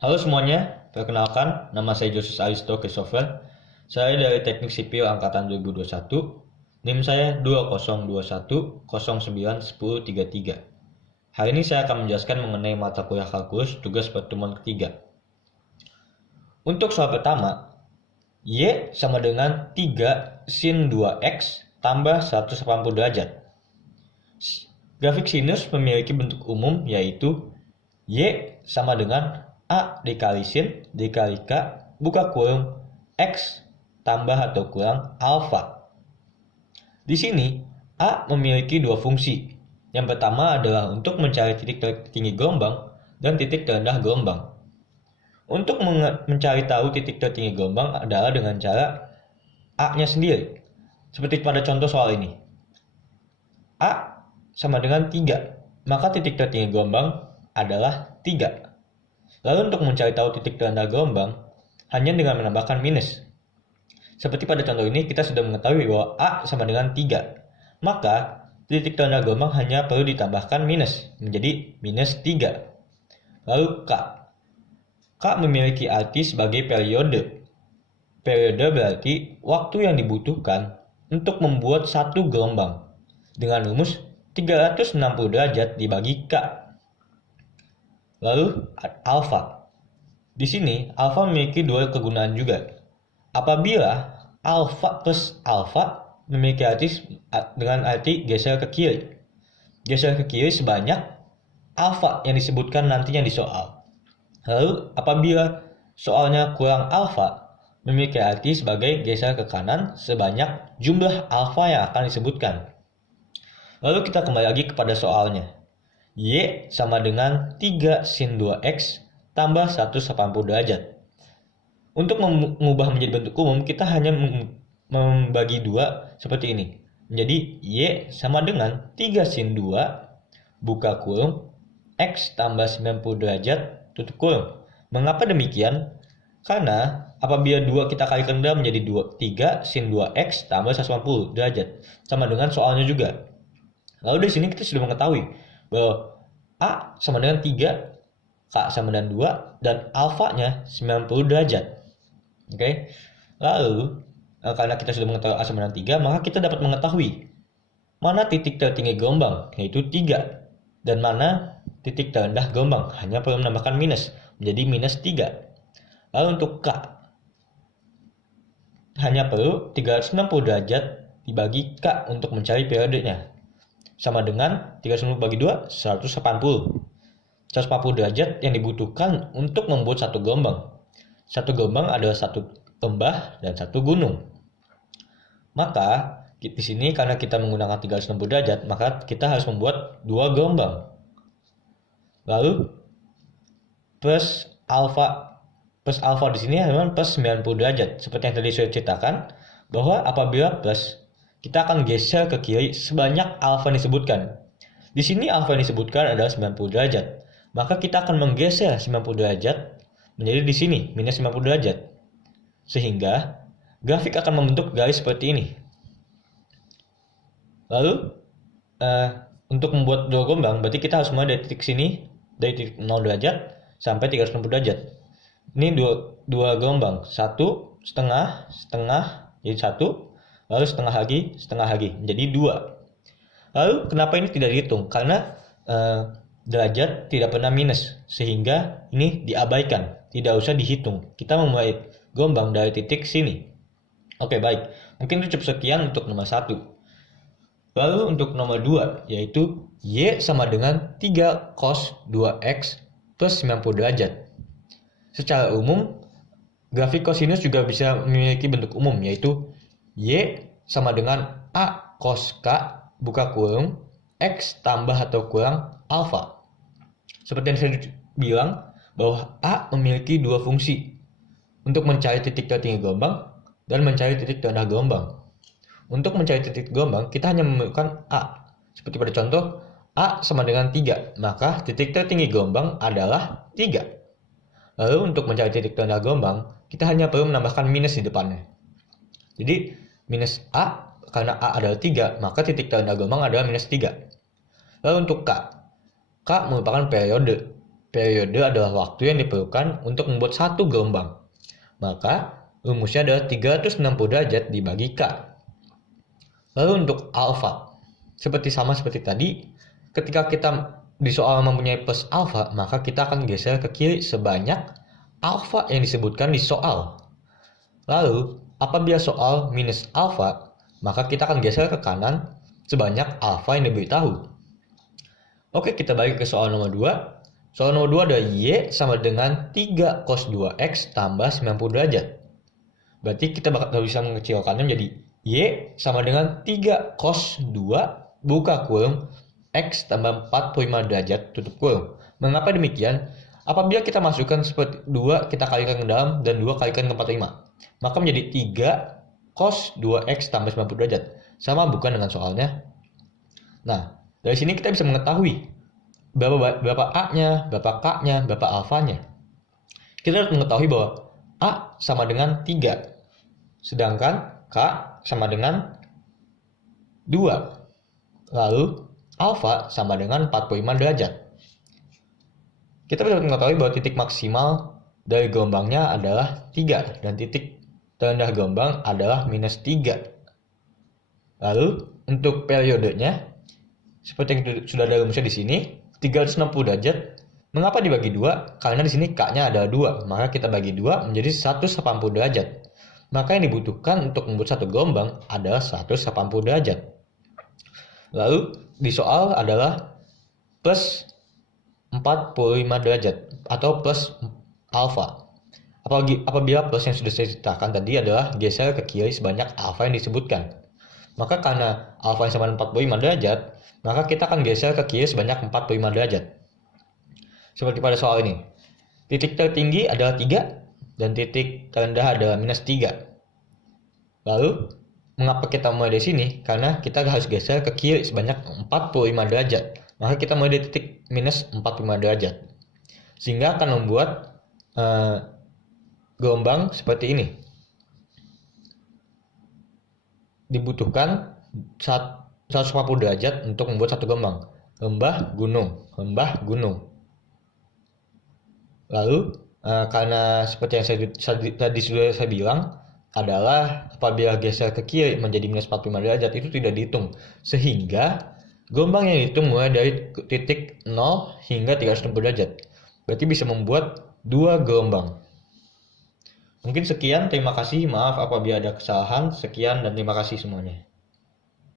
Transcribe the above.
Halo semuanya, perkenalkan nama saya Joses Aristo Christopher. Saya dari Teknik Sipil Angkatan 2021. NIM saya 2021091033. Hari ini saya akan menjelaskan mengenai mata kuliah kalkulus tugas pertemuan ketiga. Untuk soal pertama, Y sama dengan 3 sin 2X tambah 180 derajat. Grafik sinus memiliki bentuk umum yaitu Y sama dengan A dikali sin dikali K buka kurung X tambah atau kurang alfa. Di sini A memiliki dua fungsi. Yang pertama adalah untuk mencari titik tertinggi gelombang dan titik terendah gelombang. Untuk mencari tahu titik tertinggi gelombang adalah dengan cara A-nya sendiri. Seperti pada contoh soal ini. A sama dengan 3, maka titik tertinggi gelombang adalah 3. Lalu untuk mencari tahu titik terendah gelombang, hanya dengan menambahkan minus. Seperti pada contoh ini, kita sudah mengetahui bahwa A sama dengan 3. Maka, titik terendah gelombang hanya perlu ditambahkan minus, menjadi minus 3. Lalu K. K memiliki arti sebagai periode. Periode berarti waktu yang dibutuhkan untuk membuat satu gelombang. Dengan rumus 360 derajat dibagi K. Lalu alfa. Di sini alfa memiliki dua kegunaan juga. Apabila alfa plus alfa memiliki arti dengan arti geser ke kiri. Geser ke kiri sebanyak alfa yang disebutkan nantinya di soal. Lalu apabila soalnya kurang alfa memiliki arti sebagai geser ke kanan sebanyak jumlah alfa yang akan disebutkan. Lalu kita kembali lagi kepada soalnya. Y sama dengan 3 sin 2X tambah 180 derajat. Untuk mengubah menjadi bentuk umum, kita hanya membagi dua seperti ini. Menjadi Y sama dengan 3 sin 2 buka kurung X tambah 90 derajat tutup kurung. Mengapa demikian? Karena apabila 2 kita kalikan menjadi 3 sin 2X tambah 180 derajat. Sama dengan soalnya juga. Lalu di sini kita sudah mengetahui bahwa A sama dengan 3, K sama dengan 2, dan alfanya 90 derajat. Oke. Lalu, karena kita sudah mengetahui A sama dengan 3, maka kita dapat mengetahui mana titik tertinggi gelombang, yaitu 3, dan mana titik terendah gelombang, hanya perlu menambahkan minus, menjadi minus 3. Lalu untuk K, hanya perlu 360 derajat dibagi K untuk mencari periodenya. Sama dengan 360 bagi 2, 180. 180 derajat yang dibutuhkan untuk membuat satu gelombang. Satu gelombang adalah satu lembah dan satu gunung. Maka di sini karena kita menggunakan 360 derajat, maka kita harus membuat dua gelombang. Lalu plus alfa di sini memang plus 90 derajat. Seperti yang tadi saya ceritakan, bahwa apabila plus kita akan geser ke kiri sebanyak alfa yang disebutkan. Di sini alfa yang disebutkan adalah 90 derajat. Maka kita akan menggeser 90 derajat menjadi di sini minus 90 derajat. Sehingga grafik akan membentuk garis seperti ini. Lalu untuk membuat dua gelombang berarti kita harus mulai dari titik sini, dari titik 0 derajat sampai 360 derajat. Ini dua gelombang, satu setengah jadi satu, lalu setengah lagi menjadi 2. Lalu kenapa ini tidak dihitung? Karena derajat tidak pernah minus, sehingga ini diabaikan, tidak usah dihitung. Kita memulai gelombang dari titik sini. Oke, baik. Mungkin itu cukup sekian untuk nomor 1. Lalu untuk nomor 2, yaitu Y sama dengan 3 cos 2X plus 90 derajat. Secara umum, grafik kosinus juga bisa memiliki bentuk umum, yaitu Y sama dengan A cos K buka kurung X tambah atau kurang alfa. Seperti yang saya bilang, bahwa A memiliki dua fungsi untuk mencari titik tertinggi gelombang dan mencari titik terendah gelombang. Untuk mencari titik gelombang, kita hanya memerlukan A. Seperti pada contoh, A sama dengan 3, maka titik tertinggi gelombang adalah 3. Lalu untuk mencari titik terendah gelombang, kita hanya perlu menambahkan minus di depannya. Jadi minus A, karena A adalah 3, maka titik terendah gelombang adalah minus 3. Lalu untuk K merupakan periode. periode adalah waktu yang diperlukan untuk membuat satu gelombang. Maka rumusnya adalah 360 derajat dibagi K. Lalu untuk alfa, sama seperti tadi, ketika kita di soal mempunyai plus alfa, maka kita akan geser ke kiri sebanyak alfa yang disebutkan di soal. Lalu, apabila soal minus alfa, maka kita akan geser ke kanan sebanyak alfa yang diberitahu. Oke, kita balik ke soal nomor 2. Soal nomor 2 ada Y sama dengan 3 cos 2X tambah 90 derajat. Berarti kita bakal bisa mengecilkannya menjadi Y sama dengan 3 cos 2 buka kurung X tambah 45 derajat tutup kurung. Mengapa demikian? Apabila kita masukkan seperti 2 kita kalikan ke dalam dan 2 kalikan ke 45, maka menjadi 3 cos 2X tambah 90 derajat. Sama bukan dengan soalnya? Nah, dari sini kita bisa mengetahui berapa A-nya, berapa K-nya, berapa alfanya. Kita harus mengetahui bahwa A sama dengan 3, sedangkan K sama dengan 2. Lalu alfa sama dengan 45 derajat. Kita bisa mengetahui bahwa titik maksimal dari gelombangnya adalah 3 dan titik terendah gelombang adalah minus 3. Lalu untuk periodenya, seperti yang sudah ada rumusnya di sini, 360 derajat. Mengapa dibagi 2? Karena di sini K-nya ada 2, maka kita bagi 2 menjadi 180 derajat. Maka yang dibutuhkan untuk membuat satu gelombang adalah 180 derajat. Lalu di soal adalah plus 45 derajat atau plus alfa. Apabila plus yang sudah saya ceritakan tadi adalah geser ke kiri sebanyak alfa yang disebutkan. Maka karena alfa yang sama dengan 45 derajat, maka kita akan geser ke kiri sebanyak 45 derajat. Seperti pada soal ini. Titik tertinggi adalah 3 dan titik terendah adalah minus 3. Lalu, mengapa kita mulai dari sini? Karena kita harus geser ke kiri sebanyak 45 derajat. Maka kita mulai dari titik minus 45 derajat. Sehingga akan membuat gelombang seperti ini. Dibutuhkan 140 derajat untuk membuat satu gelombang. Lembah gunung, lembah gunung. Lalu karena seperti yang tadi sudah saya bilang adalah apabila geser ke kiri menjadi minus 45 derajat itu tidak dihitung, sehingga gelombang yang dihitung mulai dari titik 0 hingga 360 derajat. Berarti bisa membuat 2 gelombang. Mungkin sekian, terima kasih, maaf apabila ada kesalahan. Sekian dan terima kasih semuanya.